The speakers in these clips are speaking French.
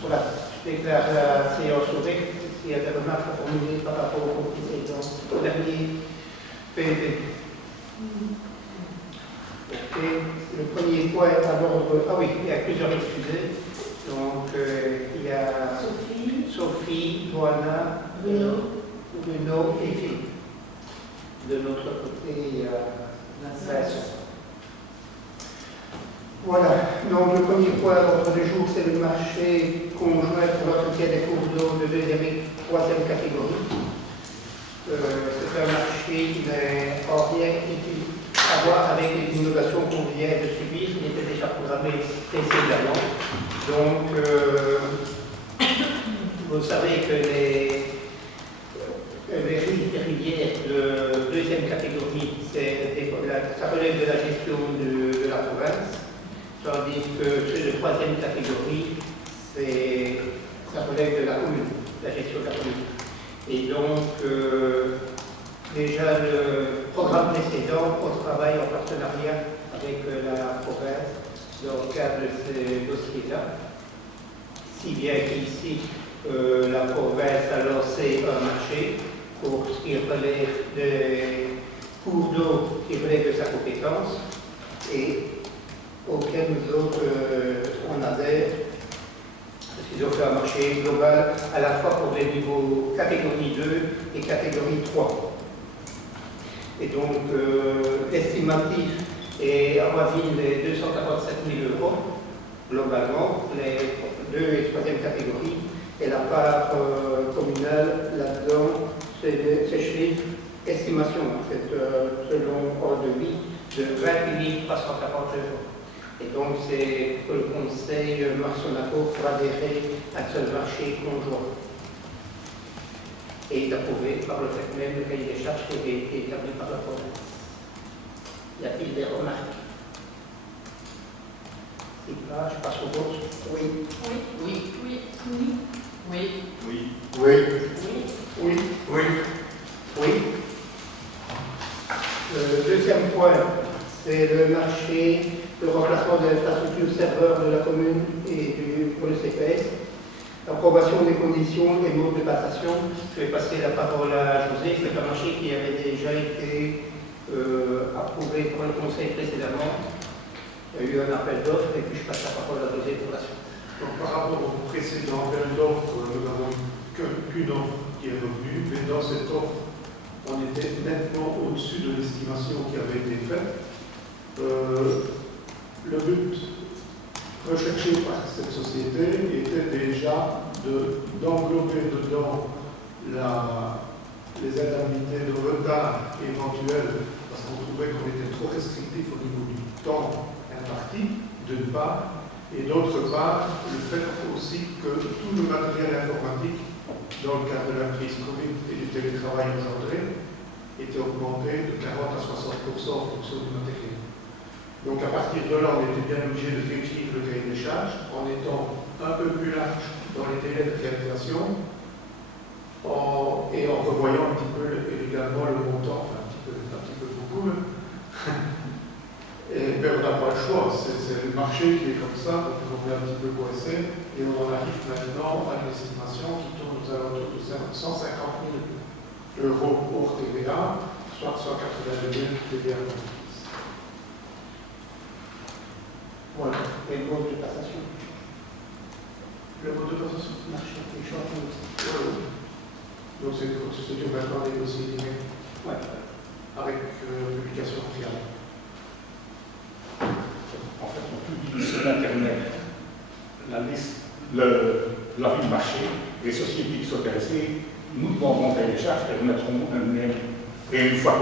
Voilà, je déclare la séance ouverte. S'il y a des remarques à formuler par rapport au précédent, au dernier PV. Ok, le premier point à l'ordre. Ah oui, il y a plusieurs excusés. Donc, il y a Sophie, Johanna, Bruno et Philippe. De notre côté, il y a Vincent. Voilà, donc le premier point à l'ordre du jour, c'est le marché conjoint pour l'entretien des cours d'eau de deuxième et troisième catégorie. C'est un marché qui n'a en rien à voir avec les innovations qu'on vient de subir, il était déjà programmé précédemment. Donc, vous savez que les rivières de deuxième catégorie, ça relève de la gestion de la province. Tandis que ceux de troisième catégorie, ça relève de la commune, la gestion de la commune. Et donc, déjà le programme précédent, on travaille en partenariat avec la province dans le cadre de ces dossiers-là. Si bien qu'ici, la province a lancé un marché pour ce qui relève des cours d'eau qui relèvent de sa compétence. Et auquel nous autres, on adhère, parce qu'ils ont fait un marché global à la fois pour les niveaux catégorie 2 et catégorie 3. Et donc, l'estimatif est avoisine les 247 000 € globalement, les 2 et 3e catégories, et la part communale là-dedans, c'est chiffre estimation, en fait, selon ordre de vie, de 20 340 €. Et donc, c'est que le conseil Marsonaco pour adhérer à ce marché conjoint. Et d'approuver par le fait même le cahier des charges qui a été établi par la province. Y a-t-il des remarques? Si pas, je passe au vote. Oui. Oui. Oui. Oui. Oui. Oui. Oui. Oui. Oui. Oui. Oui. Le deuxième point, c'est le marché, le remplacement de l'infrastructure serveur de la commune et pour le CPS. Approbation des conditions et modes de passation. Je vais passer la parole à José. C'est un marché qui avait déjà été approuvé par le conseil précédemment. Il y a eu un appel d'offres et puis je passe la parole à José pour la suite. Donc, par rapport au précédent appel d'offres, nous n'avons qu'une offre qui est revenue, mais dans cette offre, on était nettement au-dessus de l'estimation qui avait été faite. Le but recherché par cette société était déjà d'englober dedans les indemnités de retard éventuelles, parce qu'on trouvait qu'on était trop restrictif au niveau du temps imparti, d'une part, et d'autre part, le fait aussi que tout le matériel informatique, dans le cadre de la crise Covid et du télétravail engendré, était augmenté de 40 à 60% en fonction du matériel. Donc à partir de là, on était bien obligé de réécrire le cahier des charges en étant un peu plus large dans les délais de réalisation et en revoyant un petit peu également le montant, enfin un petit peu beaucoup. Et ben, on n'a pas le choix, c'est le marché qui est comme ça, donc on est un petit peu coincé et on en arrive maintenant à une estimation qui tourne aux alentours de 150 000 € hors TVA, soit 182 000 TVA. Voilà, et le mode de passation. Le mode de passation Marché, les changements aussi. Donc c'est maintenant négocié direct avec publication finale. En fait, on publie sur Internet la liste, l'avis de marché, les sociétés qui sont intéressées, nous devons monter les charges et remettrons un mail. Et une fois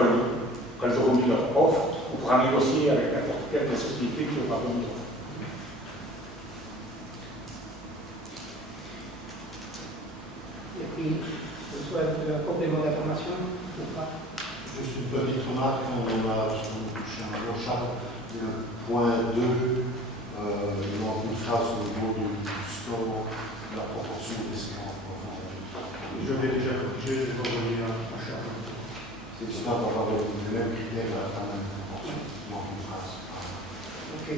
qu'elles auront mis leur offre, on pourra négocier avec n'importe quelle des sociétés qui aura remis l'offre. Et puis, je souhaite un complément d'information ou pas? Juste une petite remarque, on a touché un gros chat. Le point 2, il manque une phrase au niveau du score, de la proportion des scores. Je l'ai déjà corrigé, je vais envoyer un chat. C'est histoire d'avoir les mêmes critères à la fin de la proportion. Il manque une phrase. Ok.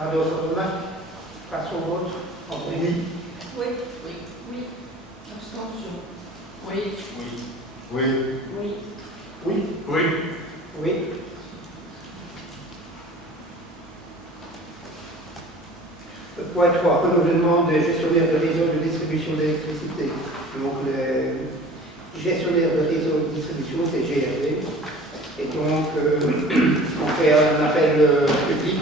À d'autres remarques? Passons au vote. Oui. Oui. Oui. Oui. Abstention. Oui. Oui. Oui. Oui. Oui. Oui. Le point 3, renouvellement des gestionnaires de réseau de distribution d'électricité. Donc, les gestionnaires de réseau de distribution, c'est GRD. Et donc, on fait un appel public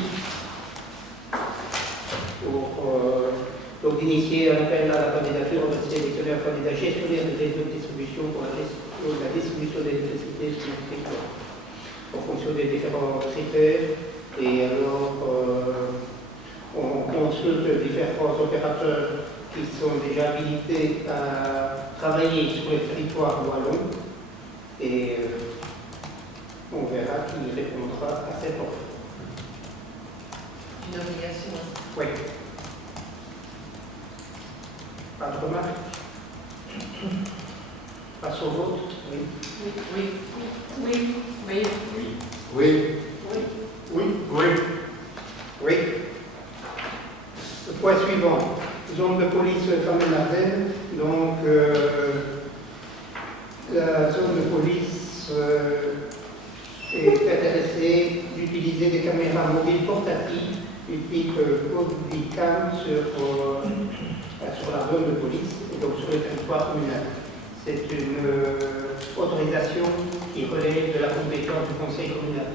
pour donc d'initier un appel à la candidature de sélectionner un candidat gestionnaire de réseau de distribution pour la distribution d'électricité sur le territoire, en fonction des différents critères. Et alors, on consulte différents opérateurs qui sont déjà habilités à travailler sur le territoire wallon et on verra qui répondra à cette offre. Une obligation. Oui. Pas de remarques? Passe au vote? Oui. Oui. Oui. Oui. Oui. Oui. Oui. Oui. Oui. Oui. Le point suivant, zone de police Famenne-Ardenne. Donc, la zone de police est intéressée d'utiliser des caméras mobiles portatives du type Bodycam sur la zone de police et donc sur le territoire communal. C'est une autorisation qui relève de la compétence du conseil communal.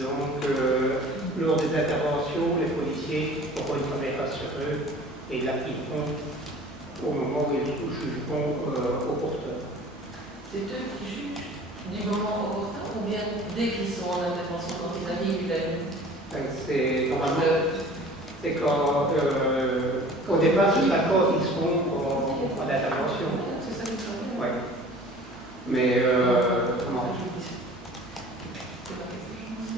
Donc, lors des interventions, les policiers auront une caméra sur eux et l'activeront au moment où ils jugeront opportun. C'est eux qui jugent du moment opportun ou bien dès qu'ils sont en intervention, quand ils arrivent, ils arrivent? C'est normalement, c'est quand, au départ, c'est pas quand ils seront en intervention. C'est ça qui sont. Oui. Mais, comment?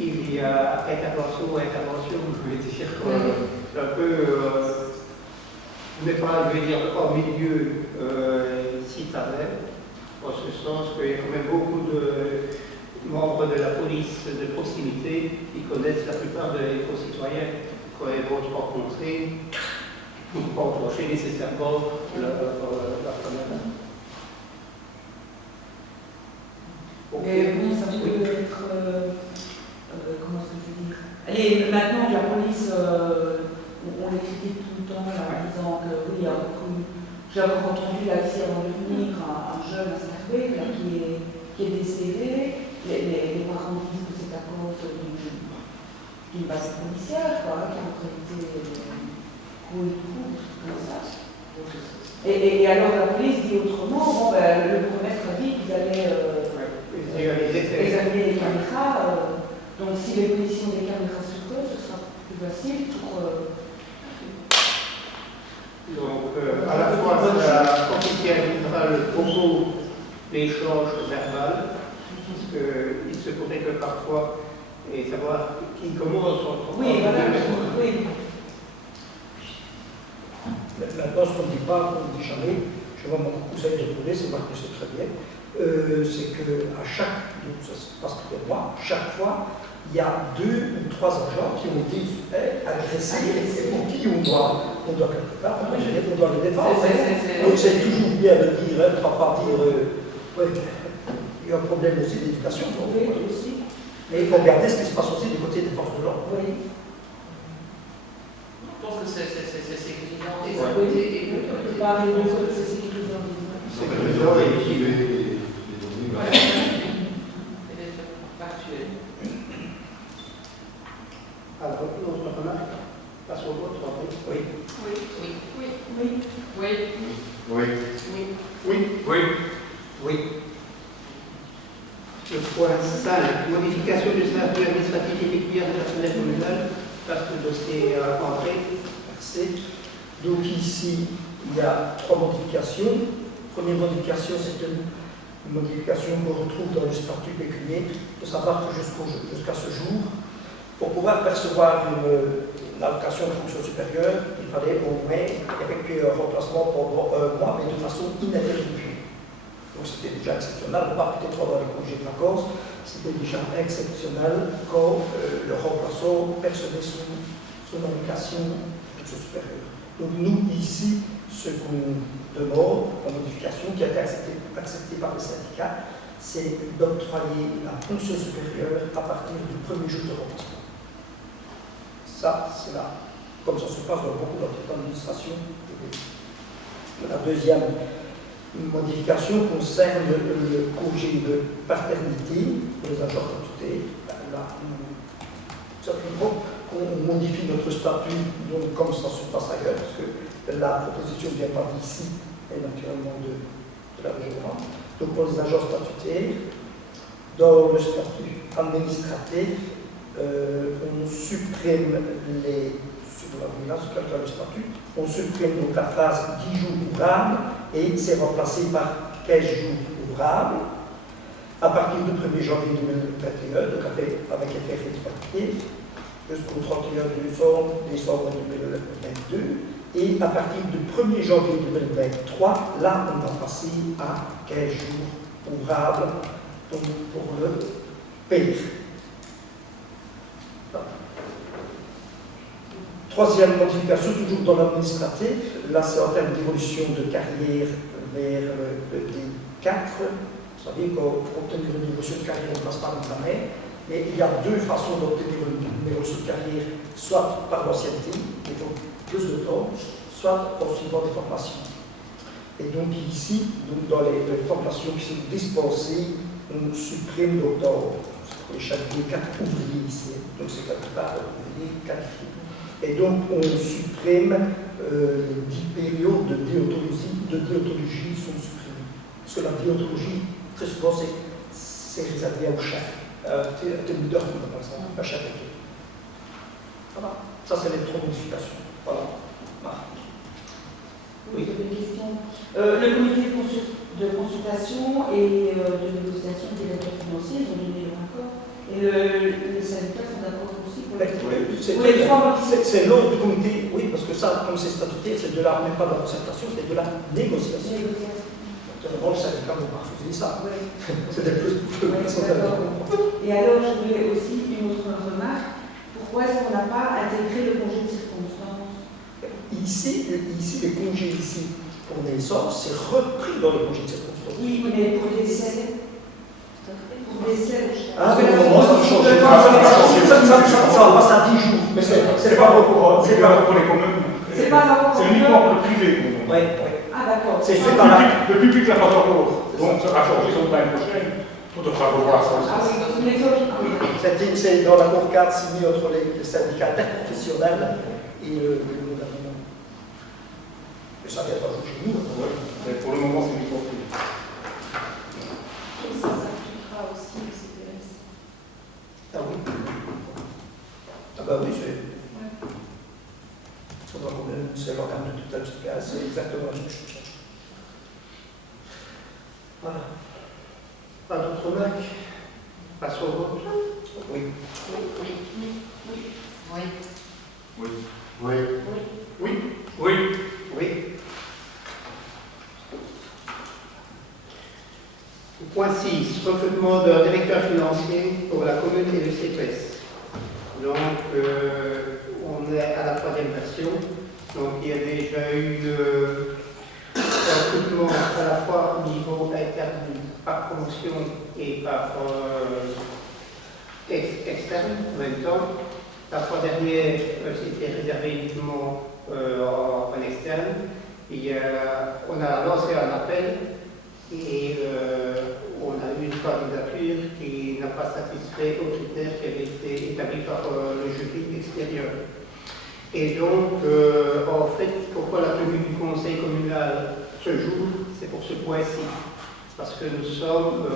Il y a intervention, je veux dire, un peu, n'est pas, je veux dire, hors milieu citadin, en ce sens qu'il y a quand même beaucoup de membres de la police de proximité qui connaissent la plupart des concitoyens quand ils vont se rencontrer, pour enclencher nécessairement leur caméra. Mais bon, ça peut être. Comment est-ce que je veux dire? Allez, maintenant que la police, on les critique tout le temps là, en disant que oui, il y a beaucoup. J'ai encore entendu là ici avant de venir un jeune à Scarbeck là, qui est décédé. Les parents disent que c'est à cause d'une base policière, quoi, qui a en réalité couru tout, comme ça. Et alors la police dit autrement, bon, ben, le bourgmestre a dit qu'ils allaient examiner les caméras. Donc si les policiers ont des caméras sur eux, ce sera plus facile pour... Donc à la fois ça officialisera le propos d'échange verbal, puisqu'il se pourrait que parfois, et savoir qui commence entre oui, voilà, oui. Maintenant, ce qu'on ne dit pas, qu'on ne dit jamais, je vois mon cousin de Poulet, c'est moi qui sais très bien, c'est qu'à chaque, ça se passe tous les mois, chaque fois, il y a 2 ou 3 agents qui ont été agressés et pour qui on doit quelque part, on doit les défendre. Donc c'est toujours bien de dire, ne pas dire, ouais, il y a un problème aussi d'éducation, Oui, aussi. mais il faut regarder ce qui se passe aussi du côté des forces de l'ordre. Oui. Je pense que c'est sécurisant. Oui, on ne peut pas arriver aux autres, c'est sécurisant. C'est les données. Voilà. Et les factuels. Alors, notre remarque, passe au vote, oui. Oui. Oui. Oui. Oui. Oui. Oui. Oui. Oui. Oui. Oui. Le point 5, modification du statut administratif et pécuniaire du personnel communal, parce que le dossier est entré. Merci. Donc ici, il y a 3 modifications. Première modification, c'est une modification qu'on retrouve dans le statut pécunier, de savoir que jusqu'à ce jour, pour pouvoir percevoir une allocation de fonction supérieure, il fallait au moins effectuer un remplacement pendant 1 mois, mais de façon ininterrompue. Donc c'était déjà exceptionnel, pas peut-être pendant les congés de vacances, c'était déjà exceptionnel quand le remplaçant percevait son allocation de fonction supérieure. Donc nous, ici, ce qu'on demande en modification, qui a été accepté par le syndicat, c'est d'octroyer la fonction supérieure à partir du premier jour de remplacement. Ça, c'est là, comme ça se passe dans beaucoup d'administrations. La deuxième modification concerne le congé de paternité pour les agents statutés. Là, simplement, on modifie notre statut, donc comme ça se passe ailleurs, parce que la proposition ne vient pas d'ici, et naturellement de la région. Donc pour les agents statutaires, dans le statut administratif, on supprime les, là, le statut, on supprime donc la phrase 10 jours ouvrables et c'est remplacé par 15 jours ouvrables à partir du 1er janvier 2021, donc avec effet rétroactif, jusqu'au 31 décembre 2022. Et à partir du 1er janvier 2023, là, on va passer à 15 jours ouvrables donc pour le pays. Troisième modification, toujours dans l'administratif, là c'est en termes d'évolution de carrière vers le D4. Vous savez qu'pour obtenir une évolution de carrière, on ne passe par l'examen, mais il y a deux façons d'obtenir une évolution de carrière, soit par l'ancienneté, il faut plus de temps, soit en suivant des formations. Et donc ici, donc dans les formations qui sont dispensées, on supprime donc dans les chapitres 4 ouvriers ici, donc c'est quelque part ouvriers qualifiés. Et donc, on supprime les 10 périodes de déontologie sont supprimées. Parce que la déontologie, très souvent, c'est réservé au chef. Tenue d'ordre, par exemple, à chaque équipe. Voilà. Ça, c'est les trois modifications. Voilà. Oui, j'avais une question. Le comité de consultation et de négociation des directeurs financiers, ils ont donné leur accord. Et les syndicats sont d'accord aussi pour c'est l'ordre du comité, oui, parce que ça, comme c'est statutaire, c'est de la, même pas de la concertation, c'est de la négociation. Naturellement, le syndicat ne va pas refuser ça. Oui. C'était plus pour Oui, et alors, je voulais aussi une autre remarque. Pourquoi est-ce qu'on n'a pas intégré le congé de circonstance? Ici, les congés ici pour naissance, c'est repris dans le congé de circonstance. Oui, mais pour décès. Pour décès. Ah, mais non, ça change. Ça va passer à 10 jours. Mais c'est pas pour les communes. C'est pas encore. C'est uniquement pour le privé. Oui. Ah, d'accord. C'est fait par la. Le public n'a pas encore. Donc, ça va changer sur l'année prochaine. On devra revoir ça aussi. Ah oui, c'est une exotique. C'est dans l'accord cadre signé entre les syndicats interprofessionnels et le gouvernement. Mais ça vient pas chez nous. Mais pour le moment, c'est une exotique. Et ça s'appliquera aussi au CPS. Ah oui. Ah bah oui, c'est l'organe de tutelle CPS, c'est exactement la même chose. Voilà. Pas d'autres remarques? Passons au vote. Oui. Oui. Point 6, recrutement d'un directeur financier pour la commune et le CPS. Donc, on est à la troisième version. Donc, il y a déjà eu un recrutement à la fois au niveau interne par promotion et par externe en même temps. La fois dernière, c'était réservé uniquement en externe. On a lancé un appel et on a eu une candidature qui n'a pas satisfait aux critères qui avaient été établis par le jury extérieur. Et donc, en fait, pourquoi la tenue du conseil communal ce jour, c'est pour ce point-ci. Parce que nous sommes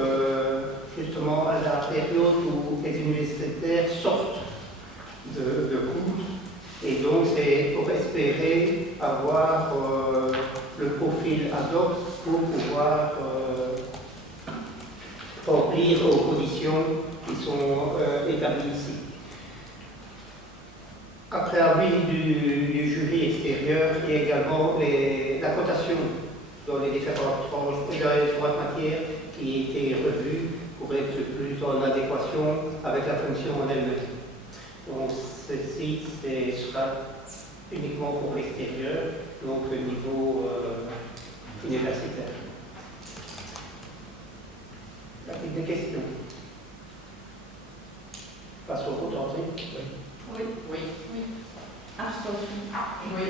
justement à la période où les universitaires sortent de cours. Et donc, c'est pour espérer avoir le profil ad hoc pour pouvoir remplir aux conditions qui sont établies ici. Après avis du jury extérieur, il y a également la cotation dans les différentes tranches et dans les différentes matières qui a été revue pour être plus en adéquation avec la fonction en elle-même. Donc, ceci sera uniquement pour l'extérieur, donc le niveau universitaire. Des questions? Passe au vote entrée. Oui. Oui. Oui. Abstention. Oui.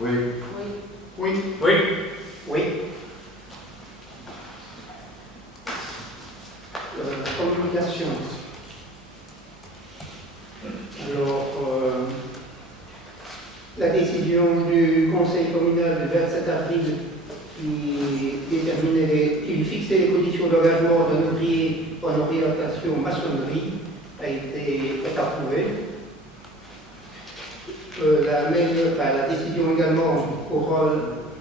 Oui. Oui. Oui. Oui. Oui. Communication. Alors, la décision du Conseil communal du 27 avril qui fixait les conditions d'engagement d'un ouvrier en orientation maçonnerie est approuvée. La décision également pour un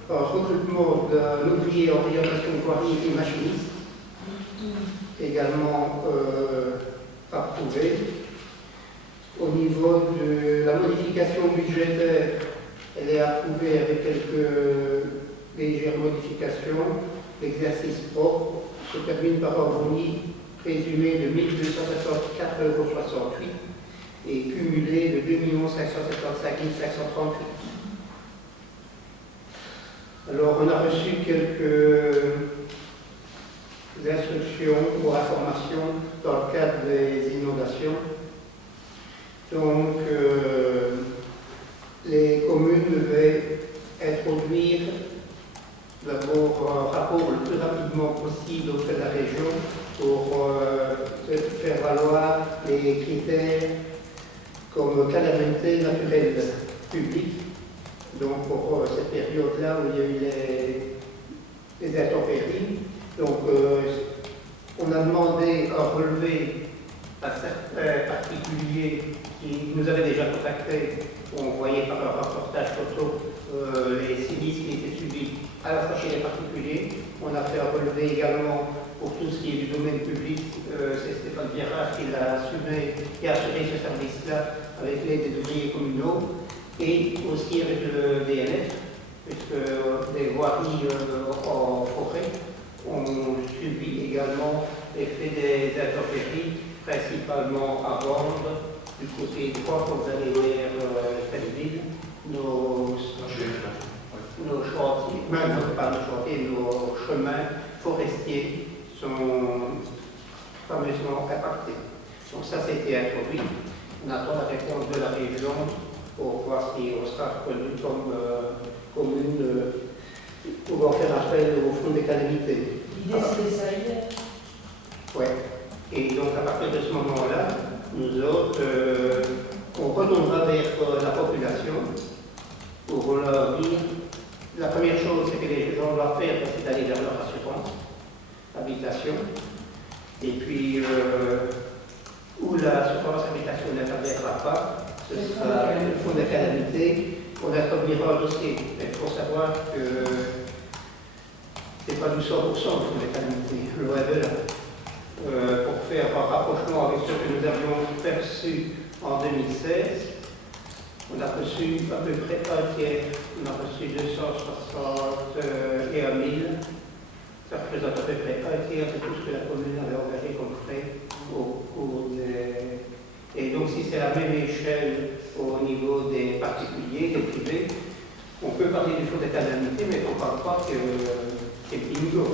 recrutement d'un ouvrier en orientation voirie et machiniste, également approuvée. Au niveau de la modification budgétaire, elle est approuvée avec quelques légères modifications. L'exercice propre se termine par un boni présumé de 1 264,68 € et cumulé de 2 575 538. Alors, on a reçu quelques instructions ou informations dans le cadre des inondations. Donc, les communes devaient introduire d'abord un rapport le plus rapidement possible auprès de la région pour faire valoir les critères comme calamité naturelle publique. Donc, pour cette période-là où il y a eu les intempéries. Donc, on a demandé un relevé à certains particuliers qui nous avaient déjà contactés. On voyait par un reportage photo les sinistres qui étaient subis à la fois chez les particuliers. On a fait un relevé également pour tout ce qui est du domaine public. C'est Stéphane Pierrat qui a assuré ce service-là avec l'aide des ouvriers communaux et aussi avec le DNF, puisque les voiries en forêt ont subi également l'effet des intempéries, principalement à Bande, du côté droit quand vous allez vers Fellville. Nos chantiers, pas nos chantiers, nos chemins forestiers sont fameusement impactés. Donc ça, c'était introduit. On attend la réponse de la région pour voir si on sera reconnu comme commune pouvant faire appel au fonds des calamités. L'idée, c'était ça hier. Oui. Et donc, à partir de ce moment-là, nous autres, on retournera vers la population pour leur dire, la première chose, c'est que les gens doivent faire, c'est d'aller vers leur assurance, habitation. Et puis, où l'assurance habitation n'interviendra pas, ce sera le fonds de calamité. On introduira un dossier. Il faut savoir que ce n'est pas du 100% le fonds de calamité, loin de là. Pour faire un rapprochement avec ce que nous avions perçu en 2016, on a reçu à peu près un tiers, on a reçu 261 000. Ça représente à peu près un tiers de tout ce que la commune avait engagé comme frais au cours des... Et donc, si c'est la même échelle au niveau des particuliers, des privés, on peut parler du fonds de calamité, mais on ne parle pas que c'est bingo.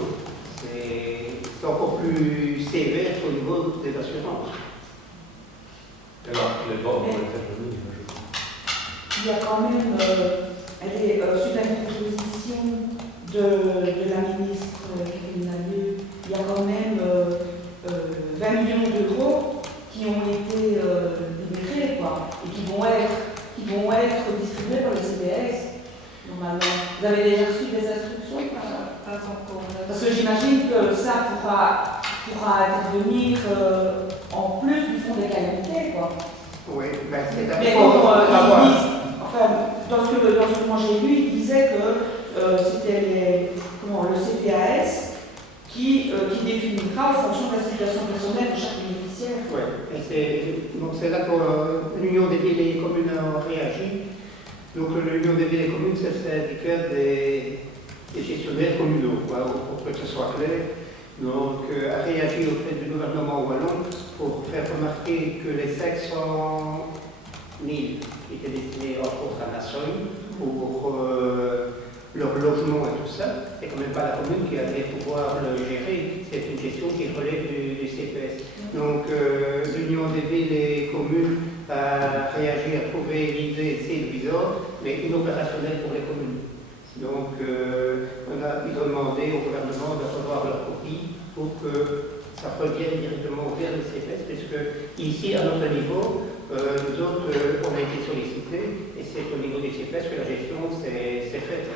C'est encore plus sévère au niveau des assurances. Alors, les bords vont intervenir, je crois. Il y a quand même, suite à une proposition de la ministre Catherine Nadieu, il y a quand même 20 millions d'euros qui ont été libérés, quoi, et qui vont être distribués par le CPS, normalement. Vous avez déjà reçu des instructions? Pas encore. Parce que j'imagine que ça pourra intervenir en plus du fonds des calamités, quoi. Oui, ben c'est Mais d'accord. bon, dans ce que moi j'ai lu, il disait que c'était le CPAS qui définira en fonction de la situation personnelle de chaque bénéficiaire. Oui, donc c'est là que l'Union des villes et communes a réagi. Donc l'Union des villes et communes, c'est le syndicat des gestionnaires communaux, voilà, pour que ce soit clair. Donc a réagi auprès du gouvernement wallon pour faire remarquer que les 500 000 qui étaient destinés entre autres à la somme pour leur logement et tout ça. C'est quand même pas la commune qui allait pouvoir le gérer. C'est une gestion qui relève du CPS. Donc l'Union des villes et communes a réagi, a trouvé l'idée, c'est bizarre, mais inopérationnelle pour les communes. Donc ils ont demandé au gouvernement de revoir leur copie pour que ça revienne directement vers le CPS, puisque ici, à notre niveau, nous autres, on a été sollicités, et c'est au niveau du CPS que la gestion s'est faite.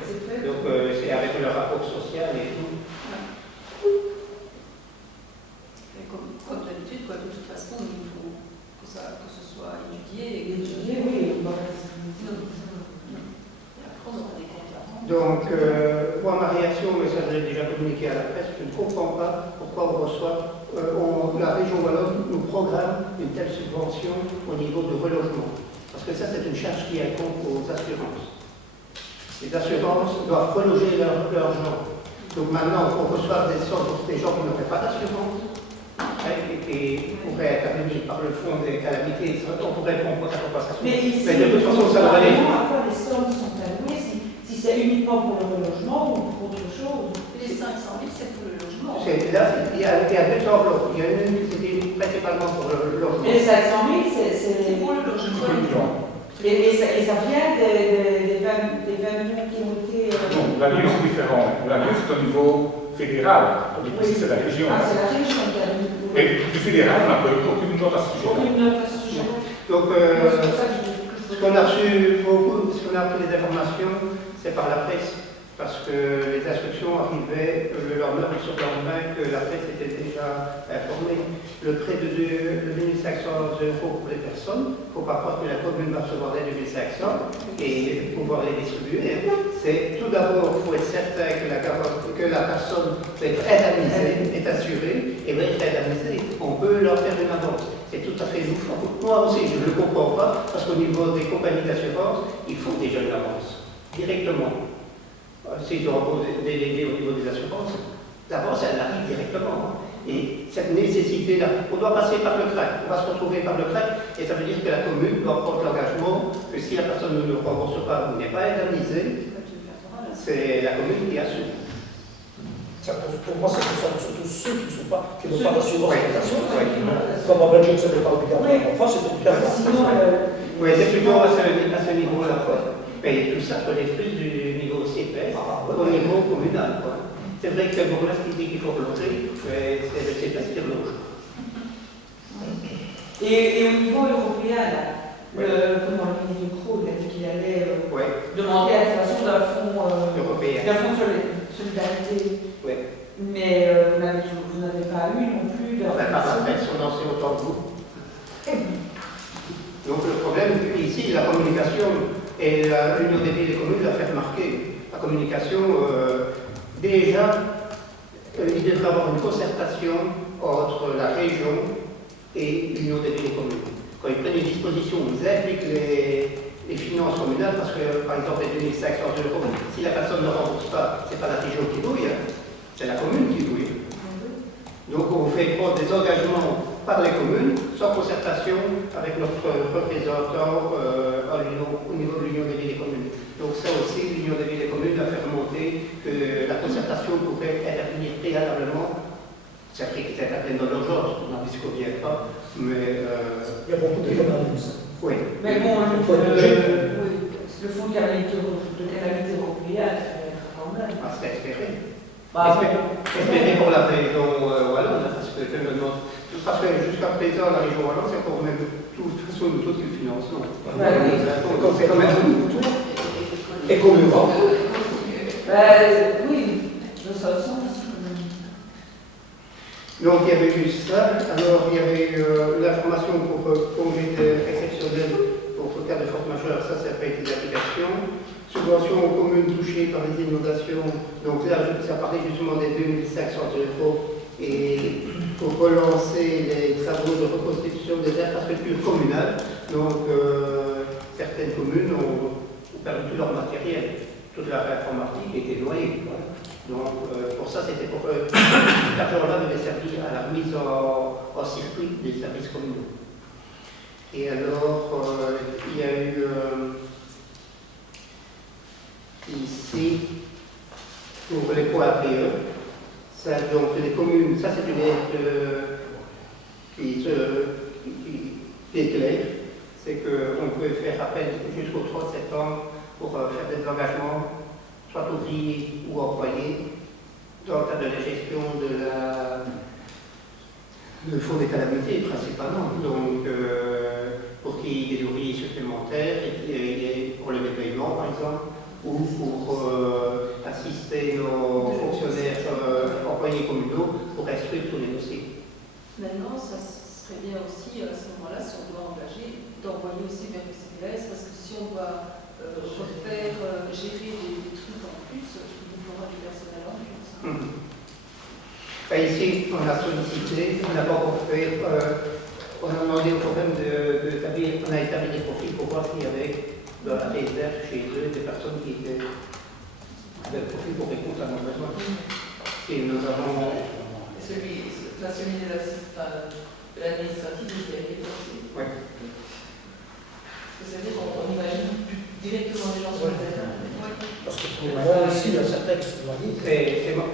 Donc c'est avec le rapport social et tout. Et comme d'habitude, de toute façon, il faut que ce soit étudié. Étudié, oui. Donc, moi, ma réaction, mais ça je l'ai déjà communiqué à la presse, je ne comprends pas pourquoi on reçoit, la région wallonne nous programme une telle subvention au niveau du relogement. Parce que ça, c'est une charge qui incombe aux assurances. Les assurances doivent reloger leurs gens. Donc maintenant, on reçoit des sommes pour des gens qui n'auraient pas d'assurance, et qui pourraient intervenir par le fonds des calamités, on pourrait prendre la compensation. Mais ici, de toute façon, ça va aller. à quoi les sommes sont allouées, si c'est uniquement pour le logement ou pour autre chose. Les 500 000, c'est pour le logement. Là, il y a deux enveloppes. Il y a une qui était principalement pour le logement. Mais les 500 000, C'est pour le logement. et ça vient des 20 millions qui ont été... Non, la Lyon c'est différent. La Lyon c'est au niveau fédéral. Ici c'est la région. Ah, c'est la région qui a mis. Et du fédéral, on n'a pas eu aucune note à ce sujet. Aucune note à ce sujet. Donc, ce qu'on a reçu les informations, c'est par la presse, parce que les instructions arrivaient le lendemain ou sur le lendemain que la presse était déjà informée. Le prêt de 2500 € pour les personnes, il ne faut pas croire que la commune va recevoir les 2500 et pouvoir les distribuer. C'est tout d'abord, il faut être certain que la personne va être indemnisée, est assurée et va être indemnisée. On peut leur faire une avance. C'est tout à fait loufoque. Moi aussi, je ne le comprends pas, parce qu'au niveau des compagnies d'assurance, ils font déjà une avance, directement. S'ils ont délégué au niveau des assurances, l'avance, elle arrive directement. Et cette nécessité-là, on doit passer par le CRAC, on va se retrouver par le CRAC, et ça veut dire que la commune doit prendre l'engagement que si la personne ne le rembourse pas ou n'est pas indemnisée, c'est la commune qui assume. Pour moi, ça concerne surtout ceux qui n'ont pas d'assurance Oui. habitation. Oui. Comme en Belgique, ce n'est pas obligatoire. En France, c'est obligatoire. Sinon, Oui, c'est plutôt à ce niveau-là. Mais tout ça relève plus du niveau CPS au niveau communal. C'est vrai que le bourgmestre qui dit qu'il faut reloger, mais c'est le CPS qui reloge. et au niveau européen, là, le ministre Ducrot a dit qu'il allait demander à la création d'un fonds Européen. de solidarité. Oui. Mais vous n'avez pas eu non plus Par la presse, on en sait autant que vous. Donc le problème, ici, la communication et l'Union des villes et communes l'a fait remarquer. La communication, déjà, il devrait y avoir une concertation entre la région et l'Union des villes et communes. Quand ils prennent une disposition, ils impliquent les finances communales, parce que, par exemple, les 2500 €, si la personne ne rembourse pas, ce n'est pas la région qui douille, c'est la commune qui douille. Donc on fait prendre des engagements par les communes, sans concertation avec notre représentant au niveau de l'Union des villes et communes. Donc ça aussi, l'Union des villes et communes a fait remonter que la concertation pourrait intervenir préalablement. C'est vrai qu'ils interviennent dans l'urgence, on n'en disconvient pas, mais... Il y a beaucoup de référendums. Oui. Mais bon, le fonds de calamité européenne, quand même. Ah, c'est espéré. Bah, Espéré pour la région wallonne, parce que jusqu'à présent, la région wallonne, c'est quand même tout de toute façon nous tous qui le finançons. C'est quand même nous. Et comme le vent. Oui, de ce sens. Donc il y avait eu ça, alors il y avait eu l'information pour congé exceptionnel pour le cas de force majeure, ça n'a pas été d'application. Subvention aux communes touchées par les inondations, donc là ça parlait justement des 2500 € et pour relancer les travaux de reconstitution des infrastructures communales, donc certaines communes ont perdu tout leur matériel, toute leur informatique était noyée. Voilà. Donc pour ça c'était pour cet argent-là devait servir à la mise en circuit des services communaux. Et alors, il y a eu ici, pour les points APE, ça, donc les communes, ça c'est une aide qui est claire, c'est qu'on peut faire appel jusqu'au 3 septembre pour faire des engagements, soit ouvriers ou employés, dans le cadre de la gestion de fonds des calamités principalement. Donc, pour qu'il y ait des ouvriers supplémentaires, et pour le déploiement par exemple, ou pour assister nos fonctionnaires employés communaux pour instruire tous les dossiers. Maintenant, ça serait bien aussi, à ce moment-là, si on doit engager, d'envoyer aussi vers le CPS, parce que si on doit refaire, gérer des trucs en plus, il nous faudra du personnel en plus. Ici, on a sollicité, on n'a pas encore fait, on a demandé au problème on a établi des profils pour voir s'il y avait dans la réserve chez eux des personnes qui étaient des profils pour répondre à nos besoins. Et nous avons. Celui de l'administratif, il y avait aussi. Oui. C'est-à-dire qu'on imagine plus directement les gens sur le terrain. Parce que pour moi aussi, il y a certains qui sont loin.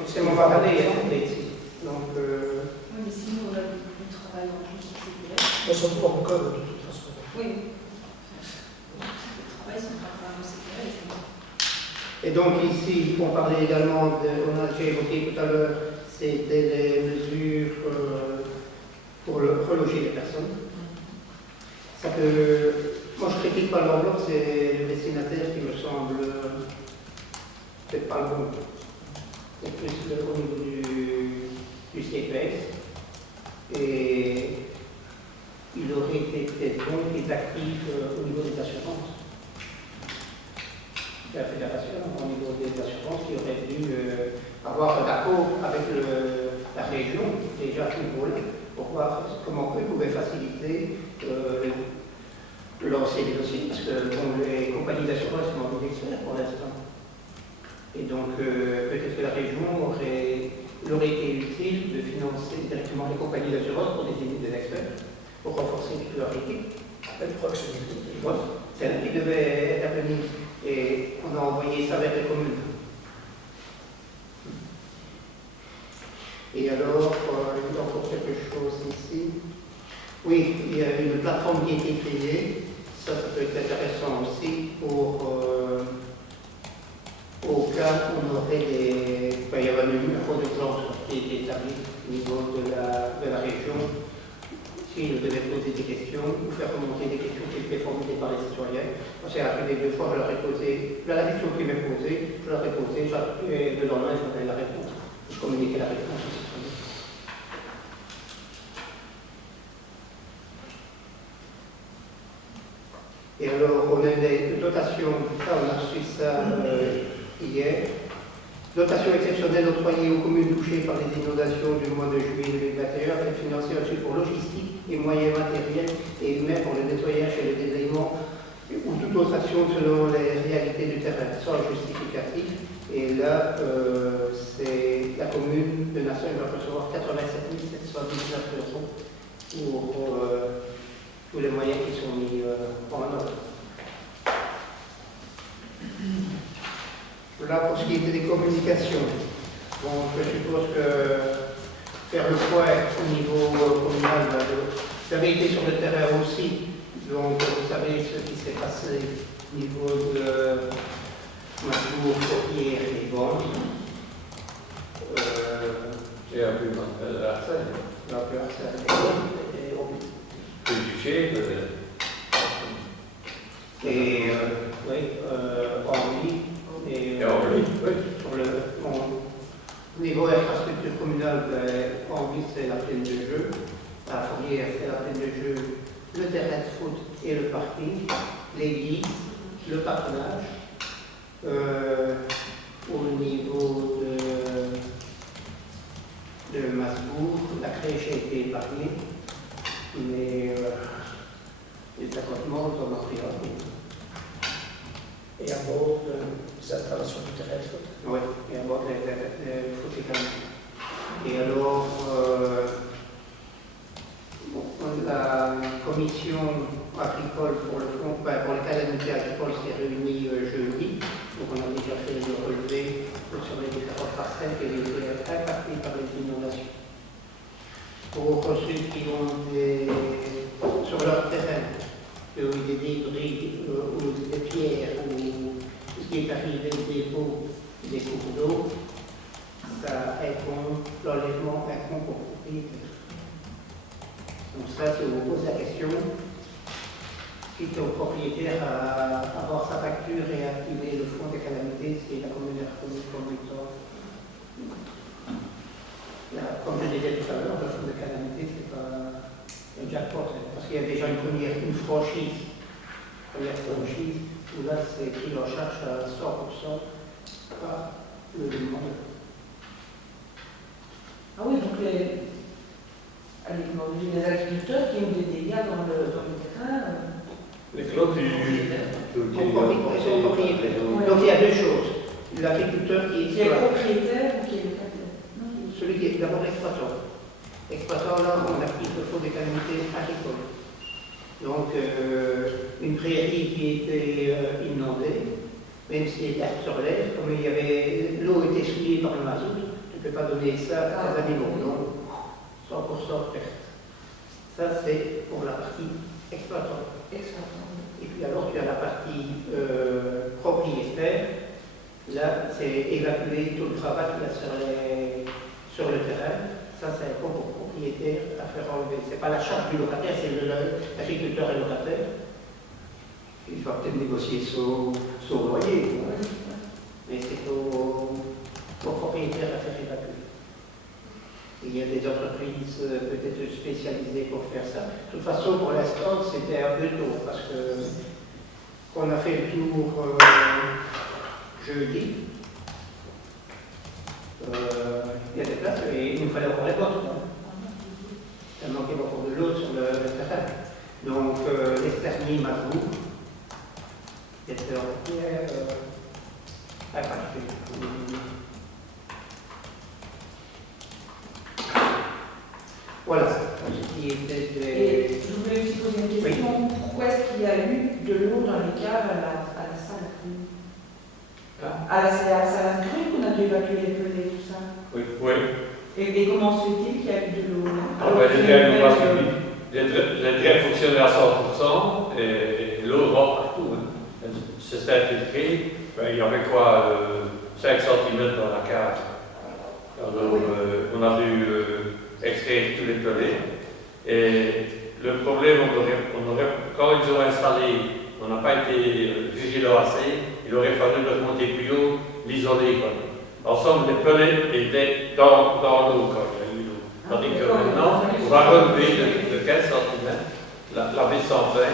C'est mon partenaire ici. Donc, Oui, mais sinon, on a du travail en plus sur CPS. Moi, ça me prend encore de toute façon. Oui. Le travail, c'est pas vraiment CPS. et donc ici, on parlait également, on a déjà évoqué tout à l'heure, c'était les mesures pour reloger les personnes. Ça peut, moi je critique pas l'enveloppe, c'est le destinataire qui me semble peut-être pas le bon. C'est plus au niveau du CPS. Et il aurait été peut-être bon qu'ils activent au niveau des assurances. La fédération, au niveau des assurances, qui aurait dû avoir un accord avec la région, déjà à ce niveau-là, pour voir comment eux pouvaient faciliter lancer les dossiers, parce que bon, les compagnies d'assurance sont en experts pour l'instant. Et donc, peut-être que la région il aurait été utile de financer directement les compagnies d'assurance pour désigner des experts, pour renforcer leur équipe. La proximité. C'est elle qui devait intervenir. Et on a envoyé ça vers les communes. Et alors, il y a encore quelque chose ici. Oui, il y a une plateforme qui a été créée. Ça peut être intéressant aussi pour au cas où on aurait des. Il y avait un numéro d'urgence qui a été établi au niveau de la région. S'ils devaient poser des questions ou faire remonter des questions qui étaient formulées par les citoyens. Moi, c'est arrivé 2 fois, je leur ai posé, la question qui m'est posée, je leur ai posé, et le lendemain, je donnais la réponse. Je communiquais la réponse aux citoyens. Et alors, on a des dotations, ça, on a reçu ça hier. Dotation exceptionnelle octroyée aux communes touchées par les inondations du mois de juillet 2021, aide financière pour logistique et moyens matériels et humains pour le nettoyage et le déblayement ou toute autre action selon les réalités du terrain, sans justificatif. Et là, c'est la commune de Nation va recevoir 87 719 € pour tous les moyens qui sont mis en œuvre. Là, pour ce qui était des communications, bon, je suppose que faire le point au niveau communal, vous avez été sur le terrain aussi, donc vous savez ce qui s'est passé au niveau de Masbourg, Courrières et Borne. Et un peu Arsène. Un peu Arsène et Orbis. Le duché, et oui, Henri. Et oui, sur le niveau infrastructure communale, Henri, c'est la plaine de jeu. À Fourrière, c'est la plaine de jeu, le terrain de foot et le parking, l'église, le partenage. Au niveau de Masbourg, la crèche a été épargnée, mais les accotements ont pris en compte. Et à bord des installations du terrain de foot. Oui, et à bord des foot également. Et alors, la commission a pour ceux qui ont sur leur terrain, des débris ou des pierres ou ce qui est arrivé des pots, des cours d'eau, ça incombe, l'enlèvement incombe au propriétaire. Donc ça, si on vous pose la question, quitte au propriétaire à avoir sa facture et activer le fonds des calamités, c'est la commune a reconnu comme étant. Comme je disais tout à l'heure, le fonds de calamité, c'est pas un jackpot, parce qu'il y a déjà une franchise. Où là, c'est pris en charge à 100% par le demandeur. Ah oui, donc les agriculteurs qui ont des dégâts dans le terrain. Les clôtures. Ils sont propriétaires. Donc il y a deux choses. L'agriculteur qui est propriétaire ou qui est locataire? Celui qui est d'abord l'exploitant. L'exploitant, là, on applique le fonds des calamités agricoles. Donc, une prairie qui était inondée, même si l'herbe se relève, comme il y avait l'eau était souillée par le mazout, tu ne peux pas donner ça à tes animaux. Donc, 100% perte. Ça, c'est pour la partie exploitante. Et puis alors, tu as la partie propriétaire. Là, c'est évacuer tout le travail qu'il y a sur le terrain. Ça, c'est un compte pour propriétaire à faire enlever. Ce n'est pas la charge du locataire, c'est l'agriculteur et le locataire. Il va peut-être négocier son loyer. Mais c'est au propriétaire à faire évacuer. Il y a des entreprises peut-être spécialisées pour faire ça. De toute façon, pour l'instant, c'était un peu tôt, parce que qu'on a fait le tour jeudi. Il y a des places et il nous fallait encore les autres. Il manquait encore de l'eau sur le terrain. Donc, l'extermine Mazou était en pierre impacté. Voilà, ce qui était Et je voulais aussi poser une question. Oui. Pourquoi est-ce qu'il y a eu de l'eau dans les caves à la salle crue? C'est à la salle crue qu'on a dû évacuer les pelés, tout ça? Oui. Et comment se fait-il qu'il y a eu de l'eau là? Les drains n'ont pas suivi. Les drains fonctionnaient à 100% et l'eau rentre partout. C'est infiltré. Il y avait quoi 5 cm dans la cave. Alors, on a dû extraire tous les pelés. Et le problème, quand ils ont installé, on n'a pas été vigilant assez, il aurait fallu le remonter plus haut, l'isoler. L'ensemble des pelets étaient dans l'eau quand il y a eu l'eau. Tandis que maintenant, on va relever de 15 cm, la vis sans fin,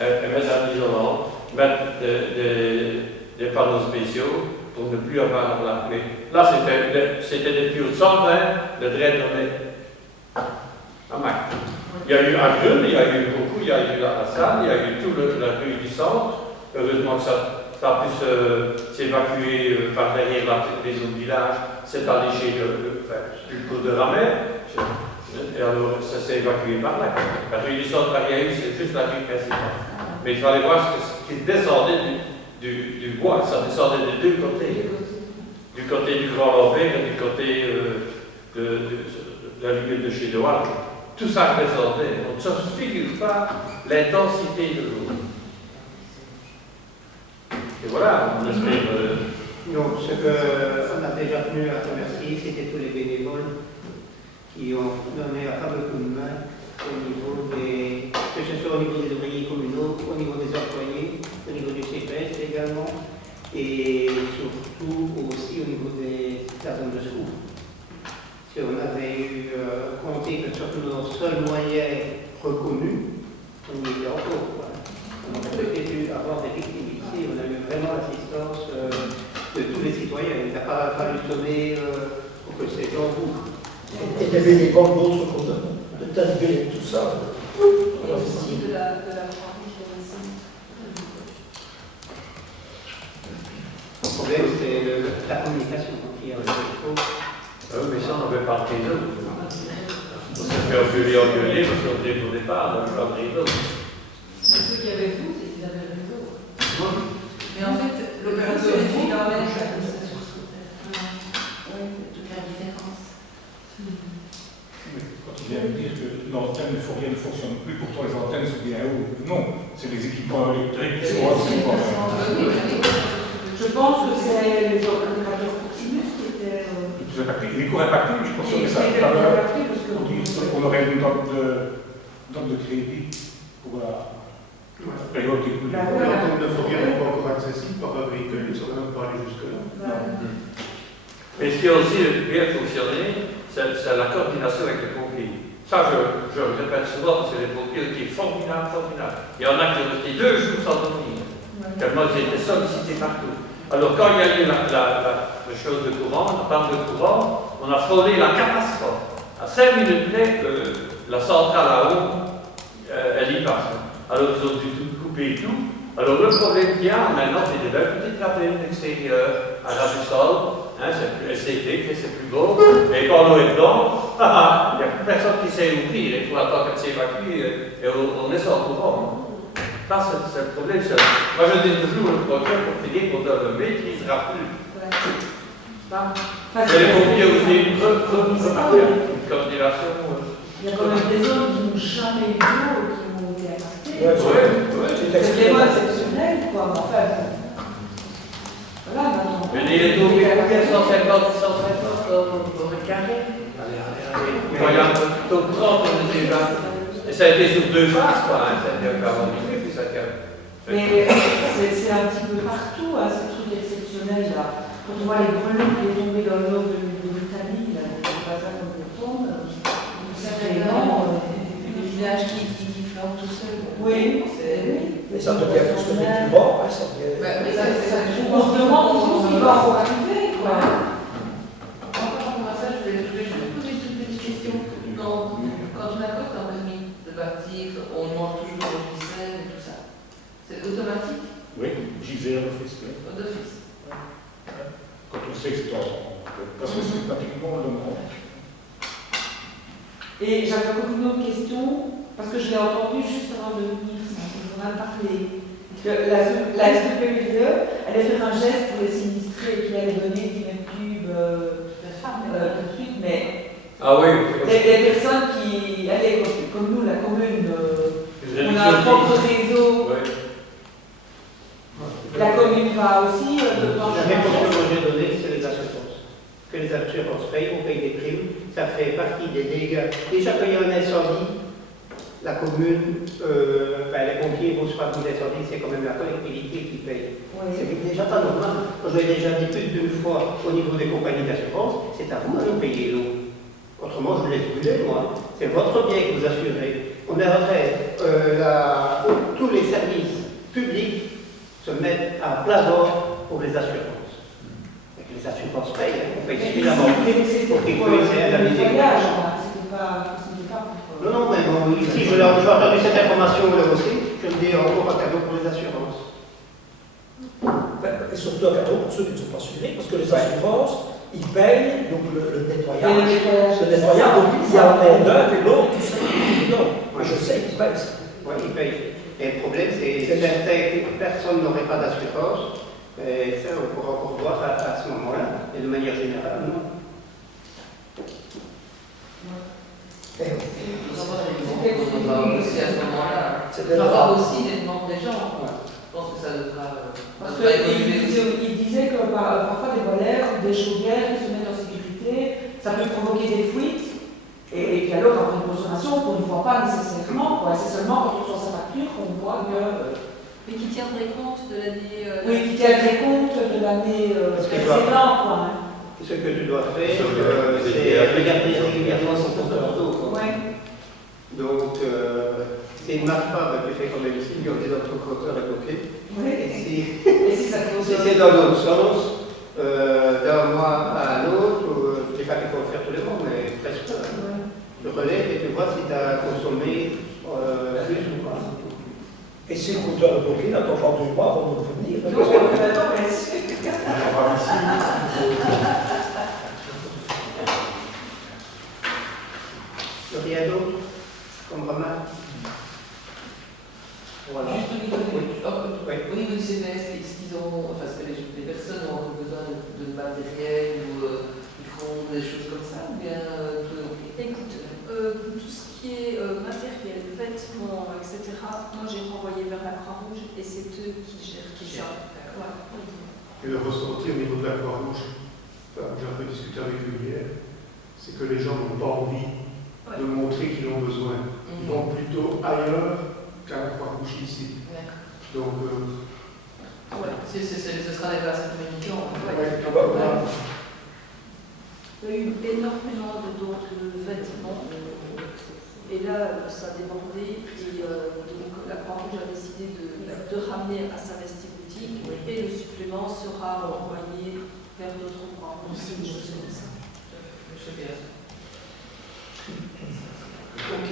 et mettre un isolant, mettre des panneaux spéciaux pour ne plus avoir la pluie. Là, c'était des tuyaux de 120, le drain donnait à max. Il y a eu un grune, il y a eu beaucoup, il y a eu la salle, il y a eu tout la rue du centre. Heureusement que ça a pu s'évacuer par derrière les autres villages, c'est allégé du cours de la mer. Et alors, ça s'est évacué par là. La rue du centre, il y a eu, c'est juste la rue principale. Mais il fallait voir ce qui descendait du bois, ça descendait des deux côtés. Du côté du Grand Lambert et du côté de la limite de chez Doual. Tout ça descendait. On ne se figure pas l'intensité de l'eau. Et voilà, on espère. Donc, ce qu'on a déjà tenu à remercier, c'était tous les bénévoles qui ont donné un fameux coup de main au niveau que ce soit au niveau des ouvriers communaux, au niveau des employés, au niveau du CPS également, et surtout aussi au niveau de la zone de secours. Si on avait eu compté que sur nos seuls moyens reconnus, on y était encore. On aurait peut-être dû avoir des victimes ici, on a eu vraiment l'assistance de tous les citoyens. Il n'a pas fallu sauver pour que ces gens bougent. Et il y avait des banques d'autres côtés, de Tadbé et tout ça. Et aussi de la Croix-Rouge de Vincennes. Le problème, c'est la communication qui est un défaut. Mais ça, on n'avait pas de réseau. On s'est fait engueuler parce qu'on était au départ, on n'avait pas de réseau. Mais ceux qui avaient vous, c'est qu'ils avaient le réseau. Mais en fait, l'opération est toute la différence. Quand il y a une certaines forêts ne fonctionnent plus, pourtant les antennes sont bien hautes. Non, c'est les équipements électriques qui sont aussi. Je pense que c'est les opérateurs Proximus qui étaient. Les cours impactés, je pense que ça. On aurait une note de crédit pour la période qui coule. L'antenne de forêt n'est pas encore accessible par un véhicule, ils ne sont même pas allés jusque-là. Mais ce qui a aussi bien fonctionné, c'est la coordination avec les pompiers. Ça, je le répète souvent, parce que les pompiers étaient formidables, formidables. Il y en a qui ont resté 2 jours sans dormir, tellement ils étaient sollicités partout. Alors, quand il y a eu la chose de courant, la panne de courant, on a frôlé la catastrophe. À 5 minutes près, la centrale à eau, elle y passe. Alors, ils ont dû tout couper et tout. Alors, le problème qu'il y a maintenant, c'est des belles petites lapines extérieures à ras du sol. Hein, c'est plus esthétique, c'est plus beau. Et quand l'eau est dedans, il n'y a plus personne qui sait ouvrir. Il faut attendre qu'elle s'évacue et on est sans courant. Ça, c'est le problème. Moi, je dis toujours le projet pour finir qu'on ne le maîtrisera plus. Mais les pompiers aussi, une coordination. Il y a quand même des zones qui n'ont jamais eu d'eau et qui ont été impactées. C'est vraiment exceptionnel, quoi. Enfin, voilà, maintenant. Mais il est tombé combien 150 au mètre carré. Allez. Regarde, top 30, on est déjà. Et ça a été sur 2 phases, quoi. Hein. Ça a été 40 minutes, puis ça a. Mais c'est un petit peu partout, hein, ces trucs exceptionnels là. Quand on voit les grelots qui est tombé dans le nord de l'Italie, là, c'est pas ça comme des tombes. C'est énorme. Des villages qui flambent tout seuls. Oui, mais ça devient plus que plus bas. On se demande toujours ce qui va arriver, quoi. Encore à ça, je vais juste poser une petite question. Quand on accorde un permis de bâtir, on demande toujours au GISEL et tout ça. C'est automatique? Oui, GISEL d'office. D'office. Quand on sait que c'est en. Parce que c'est pratiquement le moment. Et j'avais encore une autre question, parce que je l'ai entendu juste avant de venir, on en a parlé. La SPPE allait faire un geste pour les sinistrés qui allait donner 10 mètres cubes de trucs, mais Ah oui. des personnes qui allaient, comme nous, la commune, on a un propre réseau. Oui. La commune va aussi La réponse que j'ai donnée, c'est les assurances. Que les assurances payent, on paye des primes, ça fait partie des dégâts. Déjà, quand il y a un incendie, la commune, les pompiers vont se faire un incendie, c'est quand même la collectivité qui paye. Oui. C'est déjà pas normal. Moi, je l'ai déjà dit plus d'une fois au niveau des compagnies d'assurance, c'est à vous de payer l'eau. Autrement, je vous laisse brûler, moi. C'est votre bien que vous assurez. On aimerait tous les services publics se mettre à plat d'or pour les assurances. Et que les assurances payent, on paye suffisamment pour sécuriser la visite. Non, mais bon, ici, j'ai entendu cette information là aussi, je me dis encore un cadeau pour les assurances. Et surtout un cadeau pour ceux qui ne sont pas suivis, parce que les assurances, ils payent donc le nettoyage. Le nettoyage, donc il y a un neuf et l'autre, tu sais, non. Je sais qu'ils payent ça. Oui, ils payent. Et le problème, c'est que certaines personnes n'auraient pas d'assurance, et ça, on pourra encore voir à ce moment-là, et de manière générale, non. Aussi à ce moment-là. Il y aura aussi les demandes des gens. Je pense que ça devra évoluer. Il disait que parfois des voleurs, des chaudières qui se mettent en sécurité, ça peut provoquer des fuites. Et puis alors, après une consommation qu'on ne voit pas nécessairement, c'est seulement quand on reçoit sa facture qu'on voit que. Mais qui tiendrait compte de l'année. Oui, qui tiendrait compte de l'année précédente, quoi. Ce que tu dois faire, c'est regarder régulièrement son compteur d'eau. Ouais. Donc, s'il ne marche pas, tu fais comme ici, il y a des autres compteurs à côté. Oui. Et si c'est dans l'autre sens, d'un mois à l'autre, je ne sais pas qu'il faut le faire tous les mois, mais presque. Tu relèves et tu vois si tu as consommé plus ou pas. Et si le compteur est bloqué, n'attend pas 2 mois avant de revenir. Non, attends, mais rien d'autre comme remarque? Voilà. Juste au niveau du CPS, est-ce qu'ils ont, enfin, est-ce que les personnes ont besoin de matériel ou ils font des choses comme ça ou bien Écoute, tout ce qui est matériel et c'est eux qui gèrent tout ça. Ouais. Et le ressenti au niveau de la Croix-Rouge, enfin, j'ai un peu discuté avec eux hier, c'est que les gens n'ont pas envie de montrer qu'ils ont besoin. Ils vont plutôt ailleurs qu'à la Croix-Rouge ici. Donc, ce sera des personnes communicantes. Il y a eu énormément de dons de vêtements. Et là, ça a débordé. Et donc, la Croix-Rouge a décidé de ramener à sa vestiboutique. Et le supplément sera envoyé vers d'autres endroits. C'est une chose comme ça. Ok.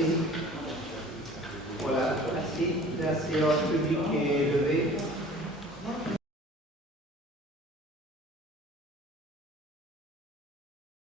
Voilà, merci. La séance publique est levée.